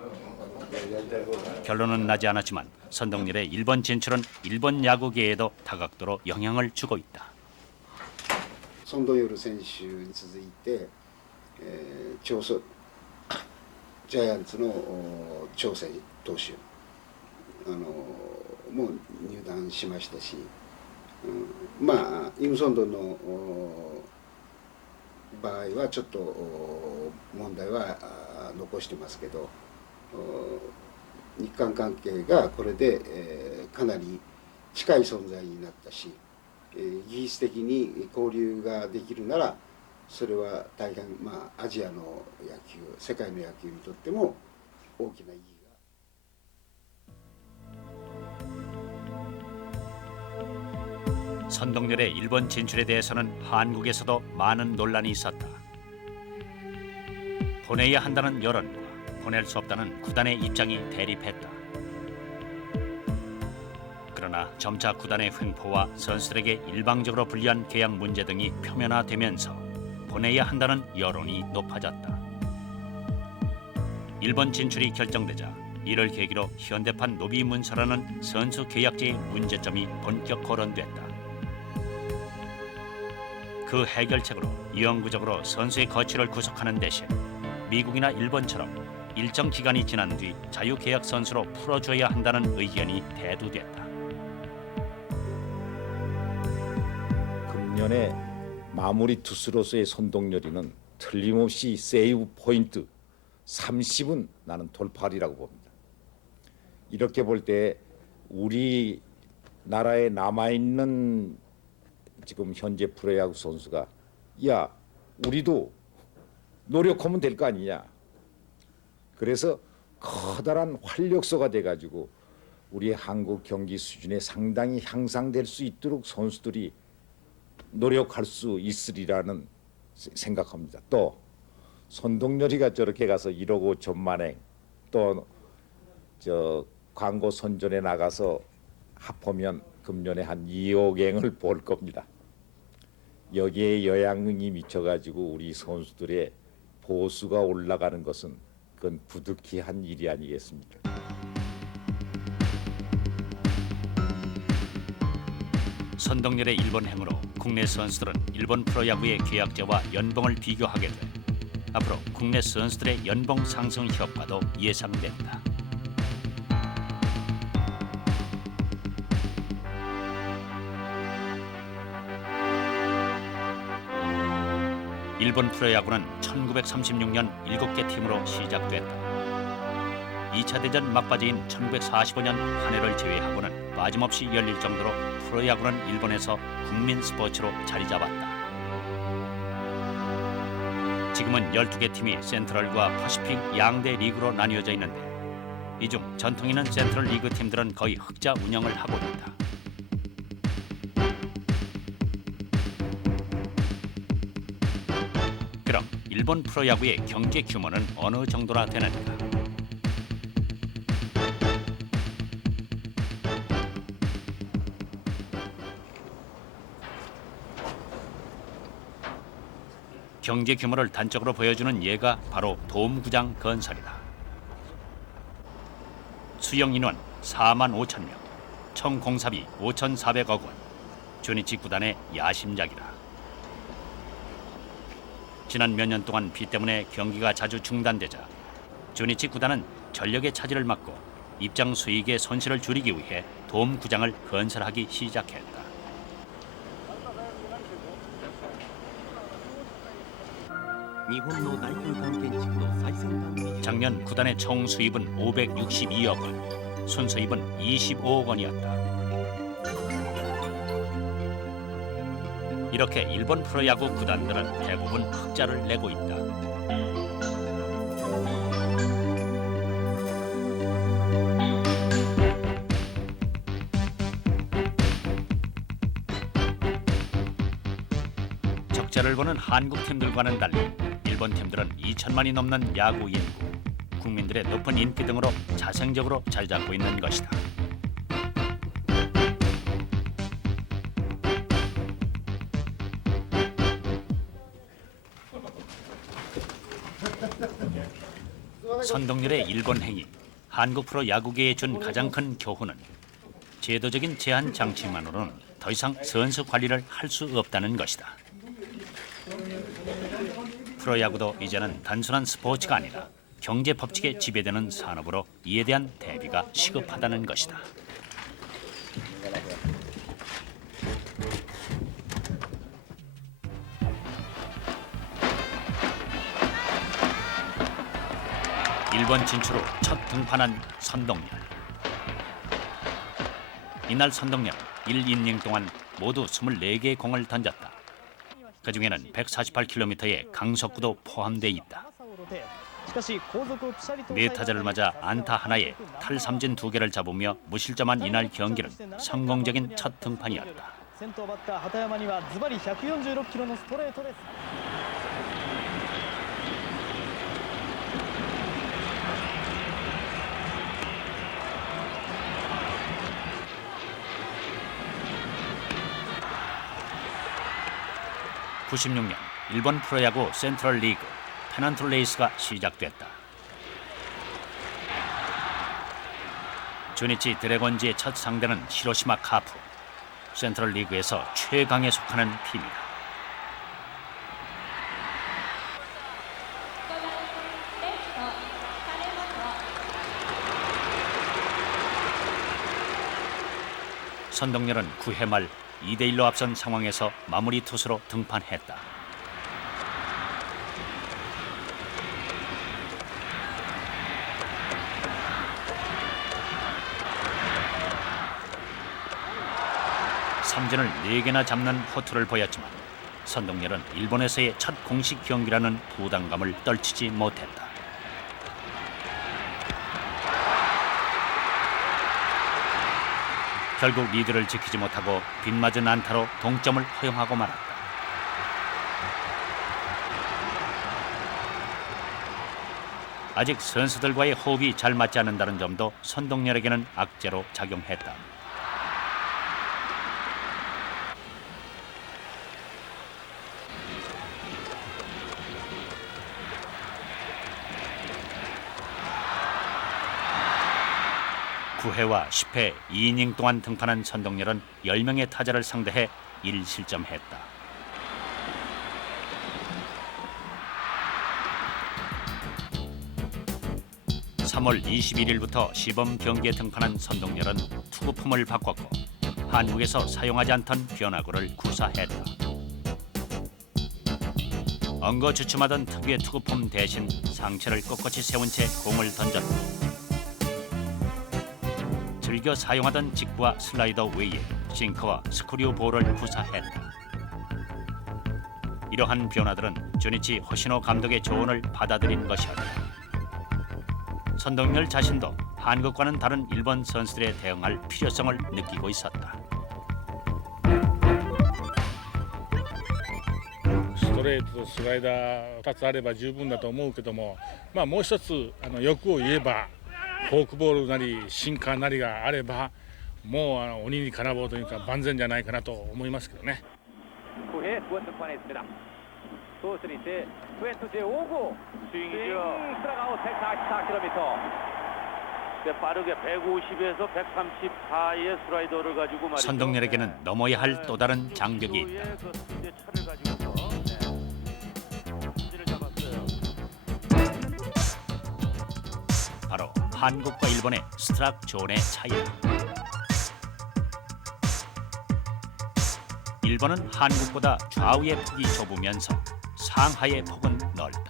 결론은 나지 않았지만 선동열의 일본 진출은 일본 야구계에도 다각도로 영향을 주고 있다. 선동열選手に続いてジャイアンツの長瀬投手もう入団しましたし、まあイムソンドンの場合はちょっと問題は残してますけど、日韓関係がこれでかなり近い存在になったし、技術的に交流ができるならそれは大変アジアの野球、世界の野球にとっても大きな意義が。 선동열의 일본 진출에 대해서는 한국에서도 많은 논란이 있었다. 보내야 한다는 여론과 보낼 수 없다는 구단의 입장이 대립했다. 그러나 점차 구단의 횡포와 선수들에게 일방적으로 불리한 계약 문제 등이 표면화되면서 보내야 한다는 여론이 높아졌다. 일본 진출이 결정되자 이를 계기로 현대판 노비 문서라는 선수 계약제의 문제점이 본격 거론됐다. 그 해결책으로 영구적으로 선수의 거취를 구속하는 대신 미국이나 일본처럼 일정 기간이 지난 뒤 자유계약 선수로 풀어줘야 한다는 의견이 대두됐다. 금년에 마무리 투수로서의 손동열이는 틀림없이 세이브 포인트 30은 나는 돌파하리라고 봅니다. 이렇게 볼 때 우리 나라에 남아있는 지금 현재 프로야구 선수가 야 우리도 노력하면 될 거 아니냐. 그래서 커다란 활력소가 돼가지고 우리 한국 경기 수준에 상당히 향상될 수 있도록 선수들이 노력할 수 있으리라는 생각합니다. 또 손동열이가 저렇게 가서 1억 5천 만행 또 저 광고 선전에 나가서 합하면 금년에 한 2억행을 벌 겁니다. 여기에 영향이 미쳐가지고 우리 선수들의 보수가 올라가는 것은 그건 부득이한 일이 아니겠습니까? 손동열의 일본 행으로 국내 선수들은 일본 프로야구의 계약제와 연봉을 비교하게 돼 앞으로 국내 선수들의 연봉 상승 효과도 예상된다. 일본 프로야구는 1936년 7개 팀으로 시작됐다. 2차 대전 막바지인 1945년 한 해를 제외하고는 빠짐없이 열릴 정도로 프로야구는 일본에서 국민 스포츠로 자리 잡았다. 지금은 12개 팀이 센트럴과 퍼시픽 양대 리그로 나뉘어져 있는데 이 중 전통 있는 센트럴 리그 팀들은 거의 흑자 운영을 하고 있다. 그럼 일본 프로야구의 경제 규모는 어느 정도나 되는가? 경제 규모를 단적으로 보여주는 예가 바로 도움구장 건설이다. 수용 인원 4만 5천 명, 총 공사비 5,400억 원, 조니치 구단의 야심작이다. 지난 몇 년 동안 비 때문에 경기가 자주 중단되자 조니치 구단은 전력의 차질을 막고 입장 수익의 손실을 줄이기 위해 도움구장을 건설하기 시작했다. 작년 구단의 총 수입은 562억 원, 순수입은 25억 원이었다. 이렇게 일본 프로야구 구단들은 대부분 흑자를 내고 있다. 적자를 보는 한국 팀들과는 달리 일본 팀들은 2천만이 넘는 야구 인구, 국민들의 높은 인기 등으로 자생적으로 잘 잡고 있는 것이다. 손동열의 일본 행위, 한국 프로 야구계에 준 가장 큰 교훈은 제도적인 제한 장치만으로는 더 이상 선수 관리를 할 수 없다는 것이다. 프로야구도 이제는 단순한 스포츠가 아니라 경제 법칙에 지배되는 산업으로 이에 대한 대비가 시급하다는 것이다. 일본 진출 후 첫 등판한 손동열. 이날 손동열은 1이닝 동안 모두 24개의 공을 던졌다. 그중에는 148km의 강속구도 포함돼 있다. 네 타자를 맞아 안타 하나에 탈삼진 2개를 잡으며 무실점한 이날 경기는 성공적인 첫 등판이었다. (96년) 일본 프로야구 센트럴 리그 페넌트 레이스가 시작됐다. 조니치 드래곤즈의 첫 상대는 히로시마 카프, 센트럴 리그에서 최강에 속하는 팀이다. 선동열은 9회 말 2대1로 앞선 상황에서 마무리 투수로 등판했다. 삼진을 4개나 잡는 호투를 보였지만 선동열은 일본에서의 첫 공식 경기라는 부담감을 떨치지 못했다. 결국 리드를 지키지 못하고 빗맞은 안타로 동점을 허용하고 말았다. 아직 선수들과의 호흡이 잘 맞지 않는다는 점도 선동열에게는 악재로 작용했다. (9회와 10회) 2이닝 동안 등판한 선동열은 10명의 타자를 상대해 1실점했다. (3월 21일부터) 시범 경기에 등판한 선동열은 투구폼을 바꿨고 한국에서 사용하지 않던 변화구를 구사했다. 엉거주춤하던 특유의 투구폼 대신 상체를 꼿꼿이 세운 채 공을 던졌다. 즐겨 사용하던 직구와 슬라이더 외에 싱커와 스크류 볼을 구사했다. 이러한 변화들은 조니치 호시노 감독의 조언을 받아들인 것이었다. 선동열 자신도 한국과는 다른 일본 선수들에 대응할 필요성을 느끼고 있었다. ストレートとスライダー2つあれば十分だと思うけども、もう一つ欲を言えばフォークボールなりシンカーなりがあればもう鬼に金棒というか万全じゃないかなと思いますけどね。 9회 구원 등판했습니다. 투수는 이제 투앤투지의 5구 스윙이죠. 스트라이크아웃 144km. 빠르게 150에서 134의 슬라이더를 가지고 말이죠. 선동열에게는 넘어야 할 또 다른 장벽이 있다. 차를 가지고서 삼진을 잡았어요. 바로 한국과 일본의 스트라이크 존의 차이다. 일본은 한국보다 좌우의 폭이 좁으면서 상하의 폭은 넓다.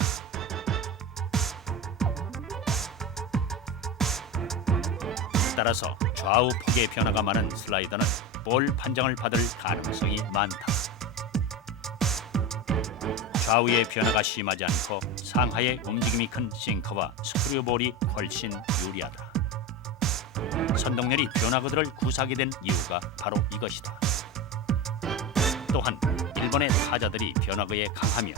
따라서 좌우 폭의 변화가 많은 슬라이더는 볼 판정을 받을 가능성이 많다. 좌우의 변화가 심하지 않고 상하의 움직임이 큰 싱커와 스크류볼이 훨씬 유리하다. 선동열이 변화구들을 구사하게 된 이유가 바로 이것이다. 또한 일본의 타자들이 변화구에 강하며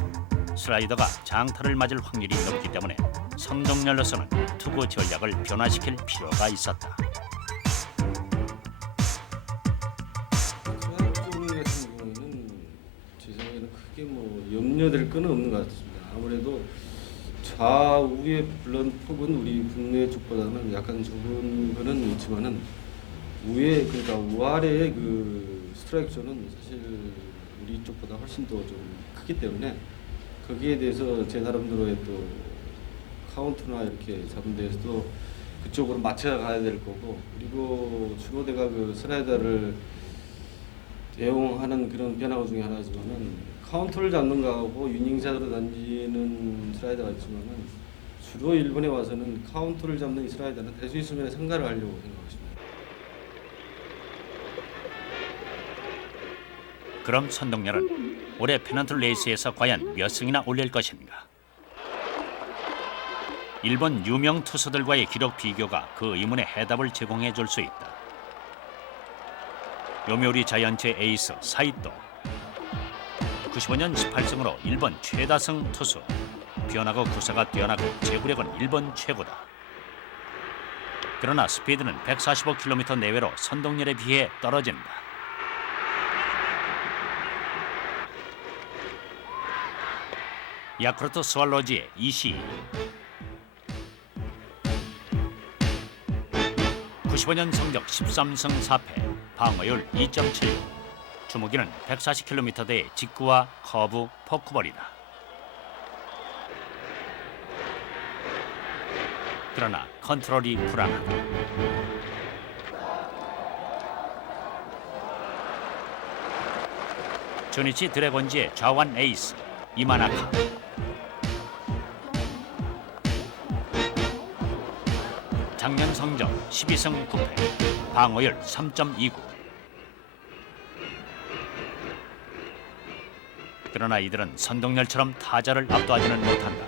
슬라이더가 장타를 맞을 확률이 높기 때문에 선동열로서는 투구 전략을 변화시킬 필요가 있었다. 같은 경우에는 제 생각에는 크게 염려될 건 없는 것 같습니다. 아무래도 좌우의 블런트 폭은 우리 국내 쪽보다는 약간 좁은 거는 있지만은 우에 그러니까 우아래의 그 스트라이크 존은 사실 우리 쪽보다 훨씬 더 좀 크기 때문에 거기에 대해서 제 나름대로의 또 카운트나 이렇게 잡은 데에서도 그쪽으로 맞춰가야 될 거고, 그리고 준호대가 그 슬라이더를 대용하는 그런 변화구 중에 하나지만은 카운트를 잡는 거하고 유닝샷으로 던지는 슬라이더가 있지만은 주로 일본에 와서는 카운트를 잡는 이 슬라이더는 대수위 수면에 상가를 하려고 생각하십니다. 그럼 선동열은 올해 페넌트 레이스에서 과연 몇 승이나 올릴 것인가? 일본 유명 투수들과의 기록 비교가 그 의문에 해답을 제공해 줄 수 있다. 요미우리 자이언츠의 에이스 사이토, 95년 18승으로 일본 최다승 투수. 변화구 구사가 뛰어나고 제구력은 일본 최고다. 그러나 스피드는 145km 내외로 선동열에 비해 떨어진다. 야쿠르트 스왈로즈의 이시, 95년 성적 13승 4패, 방어율 2.7, 주무기는 140km대의 직구와 커브, 포크볼이다. 그러나 컨트롤이 불안하다. 주니치 드래곤즈의 좌완 에이스 이마나카. 작년 성적 12승 9패, 방어율 3.29. 그러나 이들은 선동열처럼 타자를 압도하지는 못한다.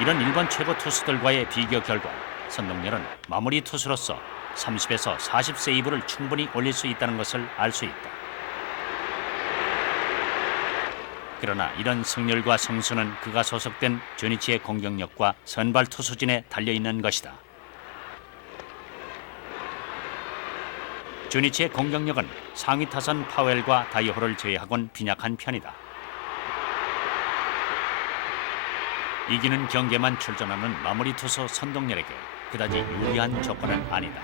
이런 일본 최고 투수들과의 비교 결과 선동열은 마무리 투수로서 30에서 40 세이브를 충분히 올릴 수 있다는 것을 알 수 있다. 그러나 이런 승률과 성수는 그가 소속된 주니치의 공격력과 선발 투수진에 달려있는 것이다. 주니치의 공격력은 상위 타선 파웰과 다이호를 제외하곤 빈약한 편이다. 이기는 경기에만 출전하는 마무리 투수 선동열에게 그다지 유리한 조건은 아니다.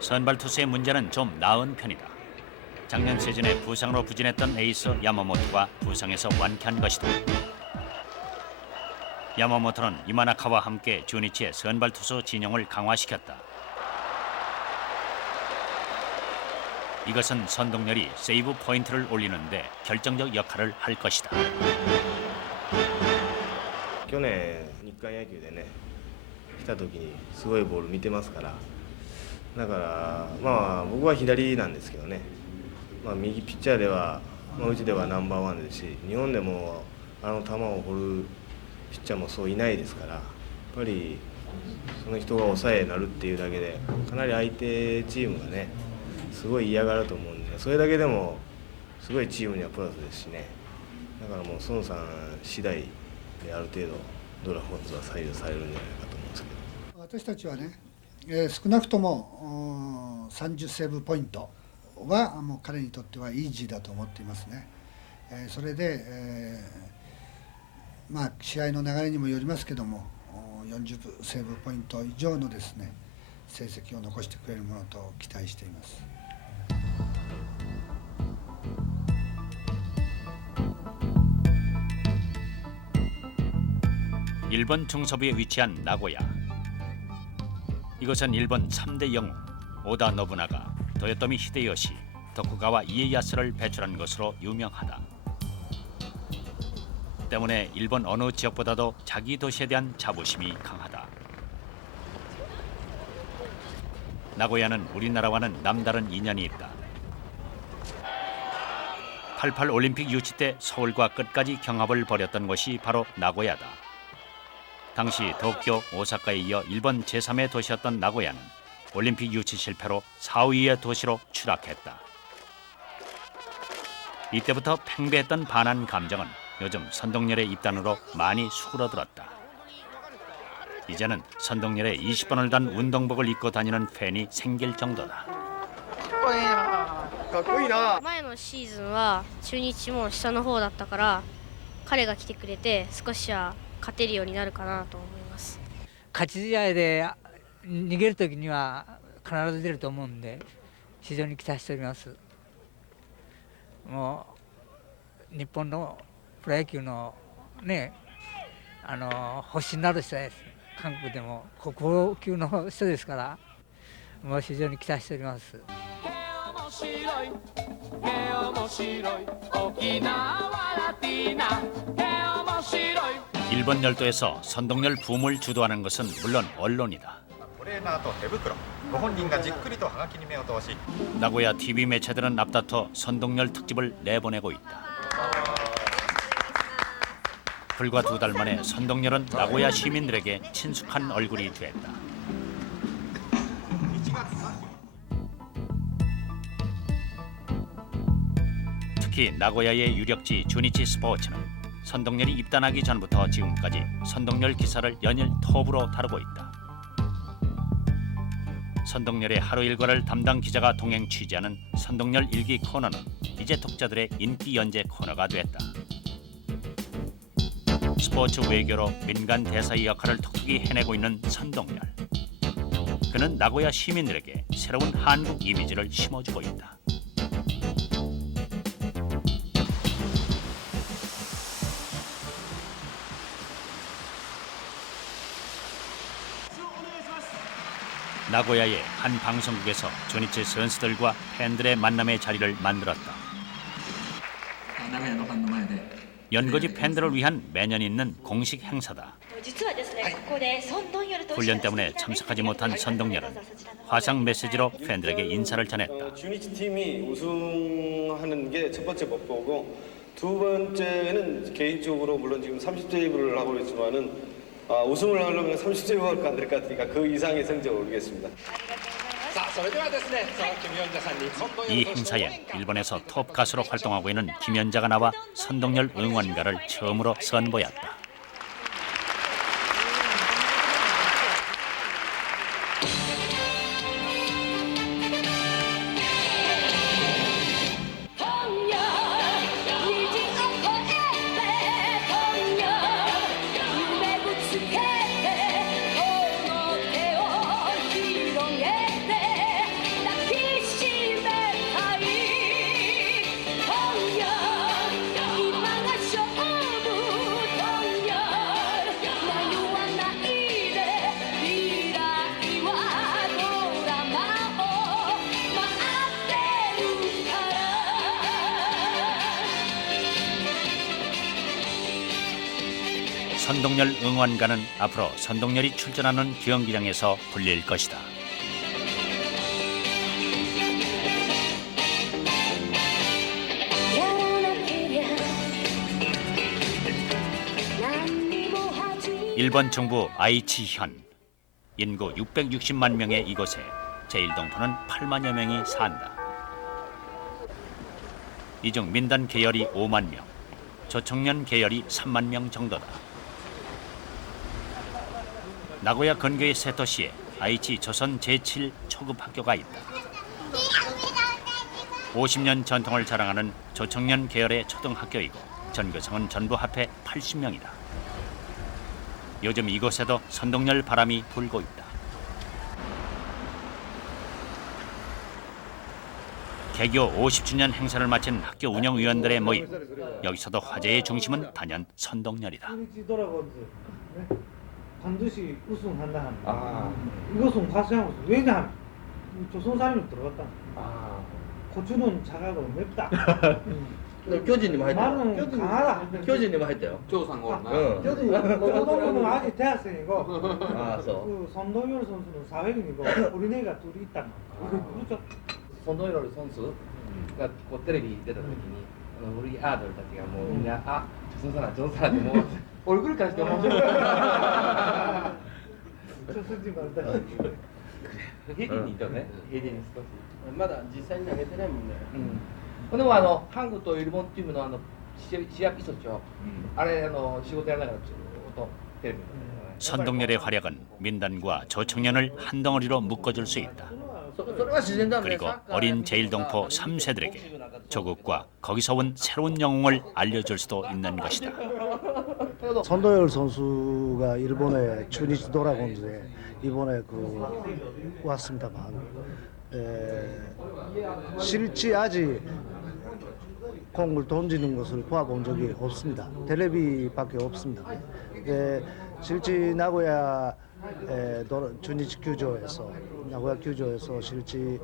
선발 투수의 문제는 좀 나은 편이다. 작년 시즌에 부상으로 부진했던 에이스 야마모토가 부상에서 완쾌한 것이다. 야마모토는 이마나카와 함께 주니치의 선발 투수 진영을 강화시켰다. 이것은 선동열이 세이브 포인트를 올리는데 결정적 역할을 할 것이다. 去年日韓野球でね来た時にすごいボール見てますから、だからまあ僕は左なんですけどね、右ピッチャーでは、うちではナンバーワンですし、日本でもあの球を放るピッチャーもそういないですから、やっぱりその人が抑えになるっていうだけでかなり相手チームがねすごい嫌がると思うんで、それだけでもすごいチームにはプラスですしね、だからもう孫さん次第である程度ドラゴンズは左右されるんじゃないかと思うんですけど。私たちはね、少なくとも30セーブポイントはもう彼にとってはイージーだと思っていますね。それで、試合の流れにもよりますけども40セーブポイント以上のですね成績を残してくれるものと期待しています。 일본 중서부에 위치한 나고야. 이것은 일본 3대 영웅 오다 노부나가, 도요토미 히데요시, 도쿠가와 이에야스를 배출한 것으로 유명하다. 때문에 일본 어느 지역보다도 자기 도시에 대한 자부심이 강하다. 나고야는 우리나라와는 남다른 인연이 있다. 88 올림픽 유치 때 서울과 끝까지 경합을 벌였던 곳이 바로 나고야다. 당시 도쿄, 오사카에 이어 일본 제3의 도시였던 나고야는 올림픽 유치 실패로 4위의 도시로 추락했다. 이때부터 팽배했던 반한 감정은 요즘 선동열의 입단으로 많이 수그러들었다. 이제는 선동열의 20번을 단 운동복을 입고 다니는 팬이 생길 정도다. かっこいいな。前のシーズンは中日も下の方だったから彼が来てくれて少しは勝てるようになるかなと思います。勝ち試合で逃げるときには必ず出ると思うんで非常に期待しております。もう日本のプロ野球のね星になる人です。韓国でも国宝級の人ですからもう非常に期待しております。 일본 열도에서 선동열 붐을 주도하는 것은 물론 언론이다. 나고야 TV 매체들은 앞다퉈 선동열 특집을 내보내고 있다. 불과 2달 만에 선동열은 나고야 시민들에게 친숙한 얼굴이 됐다. 특히 나고야의 유력지 주니치 스포츠는 선동열이 입단하기 전부터 지금까지 선동열 기사를 연일 톱으로 다루고 있다. 선동열의 하루 일과를 담당 기자가 동행 취재하는 선동열 일기 코너는 이제 독자들의 인기 연재 코너가 됐다. 스포츠 외교로 민간 대사의 역할을 톡톡히 해내고 있는 선동열. 그는 나고야 시민들에게 새로운 한국 이미지를 심어주고 있다. 나고야의 한 방송국에서 조니치 선수들과 팬들의 만남의 자리를 만들었다. 연고지 팬들을 위한 매년 있는 공식 행사다. 훈련 때문에 참석하지 못한 선동열은 화상 메시지로 팬들에게 인사를 전했다. 주니치 팀이 우승하는 게 첫 번째 목표고 두 번째는 개인적으로 물론 지금 30세이브를 하고 있지만은 우승을 하려면 30세이브가 안 될 것 같으니까 그 이상의 성적을 올리겠습니다. 이 행사에 일본에서 톱 가수로 활동하고 있는 김연자가 나와 선동열 응원가를 처음으로 선보였다. 선동열 응원가는 앞으로 선동열이 출전하는 경기장에서 불릴 것이다. 일본 중부 아이치현, 인구 660만 명의 이곳에 제1동포는 8만여 명이 산다. 이 중 민단 계열이 5만 명, 저청년 계열이 3만 명 정도다. 나고야 근교의 세 도시에 아이치 조선 제7 초급 학교가 있다. 50년 전통을 자랑하는 조청년 계열의 초등학교이고 전교생은 전부 합해 80명이다. 요즘 이곳에도 선동열 바람이 불고 있다. 개교 50주년 행사를 마친 학교 운영위원들의 모임. 여기서도 화제의 중심은 단연 선동열이다. 반드시 우승한다 합니다. 이것은 과세한 것은 왜냐하면 조선 사람이 들어갔다. 고추는 작아도 맵다. 교진님 할 때요? 말은 강하다. 교진님 할 때요? 조상고. 조동훈은 아직 대학생이고 그 그 선동열 선수는 사회인이고 어린애가 둘이 있단 말이야. 그렇죠? 선동열 선수가 그 텔레비出た時に 우리 아들たちがもうみんな조선 사람 조선 사람もう 얼굴까지 너무 좋지 말다. 헤딩이 있더네. 헤딩이少し まだ実際に投げてないもんね。でも한국と일본 팀의 시합 있었죠. 아래仕事やりながらずっとテレビ。 선동열의 활약은 민단과 조청년을 한 덩어리로 묶어줄 수 있다. 그리고 어린 제1동포 3세들에게 조국과 거기서 온 새로운 영웅을 알려줄 수도 있는 것이다. 선동열 선수가 일본의 주니치 도라곤즈에 이번에 왔습니다만 실제 아직 공을 던지는 것을 봐본 적이 없습니다. 텔레비밖에 없습니다. 실제 나고야 주니치 규조에서 나고야 규조에서 실제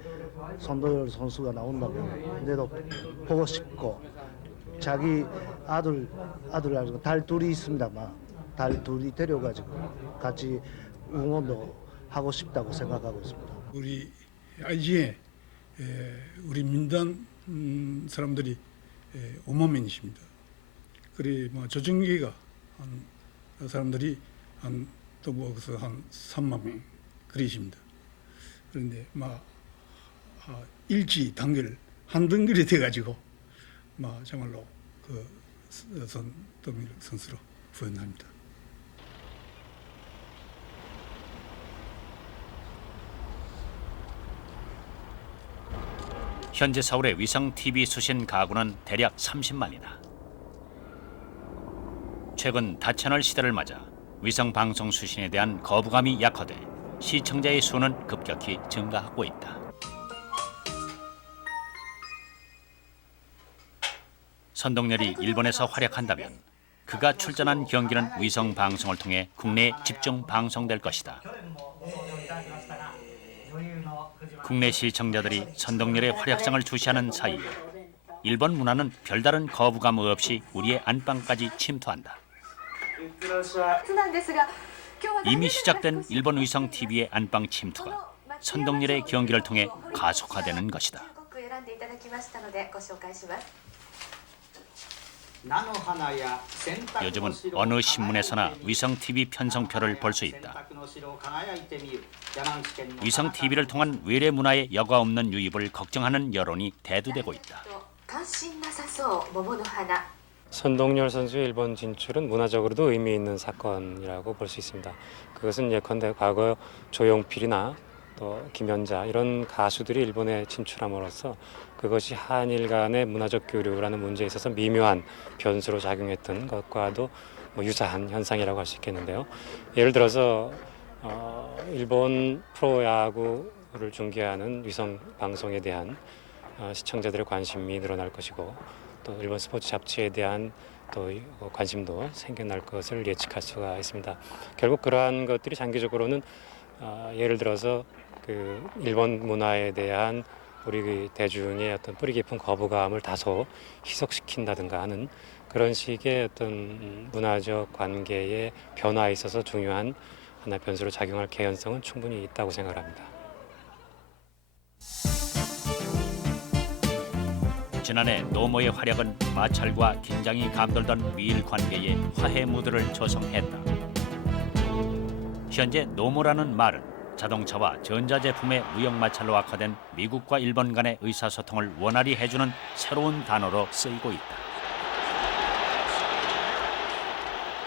선동열 선수가 나온다면 근데도 보고 싶고 자기 아들하고 달 둘이 있습니다만 달 둘이 데려가지고 같이 응원도 하고 싶다고 생각하고 있습니다. 우리 아이지에 우리 민단 사람들이 5만 명이십니다. 그리 조정기가 한 사람들이 또 모아서 한 3만 명 그리십니다. 그런데 일지 단결 한 단결이 돼가지고 정말로 선동열 선수로 부연합니다. 현재 서울의 위성 TV 수신 가구는 대략 30만이다. 최근 다채널 시대를 맞아 위성 방송 수신에 대한 거부감이 약화돼 시청자의 수는 급격히 증가하고 있다. 선동열이 일본에서 활약한다면 그가 출전한 경기는 위성 방송을 통해 국내에 집중 방송될 것이다. 국내 시청자들이 선동열의 활약상을 주시하는 사이 일본 문화는 별다른 거부감 없이 우리의 안방까지 침투한다. 이미 시작된 일본 위성 TV의 안방 침투가 선동열의 경기를 통해 가속화되는 것이다. 요즘은 어느 신문에서나 위성 TV 편성표를 볼 수 있다. 위성 TV를 통한 외래 문화의 여과 없는 유입을 걱정하는 여론이 대두되고 있다. 선동열 선수의 일본 진출은 문화적으로도 의미 있는 사건이라고 볼 수 있습니다. 그것은 예컨대 과거 조용필이나 또 김연자 이런 가수들이 일본에 진출함으로써 그것이 한일 간의 문화적 교류라는 문제에 있어서 미묘한 변수로 작용했던 것과도 유사한 현상이라고 할 수 있겠는데요. 예를 들어서 일본 프로야구를 중계하는 위성 방송에 대한 시청자들의 관심이 늘어날 것이고 또 일본 스포츠 잡지에 대한 또 관심도 생겨날 것을 예측할 수가 있습니다. 결국 그러한 것들이 장기적으로는 예를 들어서 그 일본 문화에 대한 우리 대중의 어떤 뿌리 깊은 거부감을 다소 희석시킨다든가 하는 그런 식의 어떤 문화적 관계의 변화에 있어서 중요한 하나의 변수로 작용할 개연성은 충분히 있다고 생각합니다. 지난해 노모의 활약은 마찰과 긴장이 감돌던 미일 관계에 화해 무드를 조성했다. 현재 노모라는 말은 자동차와 전자제품의 무역 마찰로 악화된 미국과 일본 간의 의사소통을 원활히 해주는 새로운 단어로 쓰이고 있다.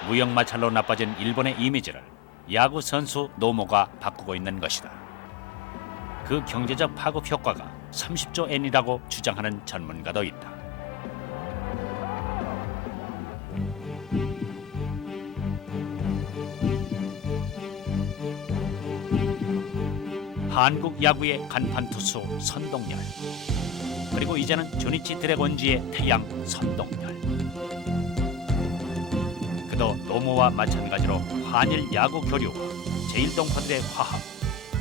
무역 마찰로 나빠진 일본의 이미지를 야구 선수 노모가 바꾸고 있는 것이다. 그 경제적 파급 효과가 30조 엔이라고 주장하는 전문가도 있다. 한국 야구의 간판 투수 선동열, 그리고 이제는 조니치 드래곤즈의 태양 선동열. 그도 노모와 마찬가지로 한일 야구 교류와 제1동포들의 화합,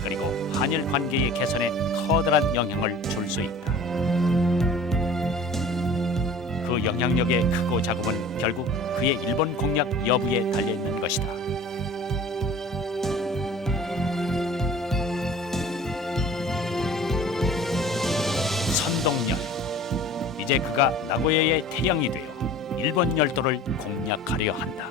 그리고 한일 관계의 개선에 커다란 영향을 줄 수 있다. 그 영향력의 크고 작음은 결국 그의 일본 공략 여부에 달려있는 것이다. 선동열, 이제 그가 나고야의 태양이 되어 일본 열도를 공략하려 한다.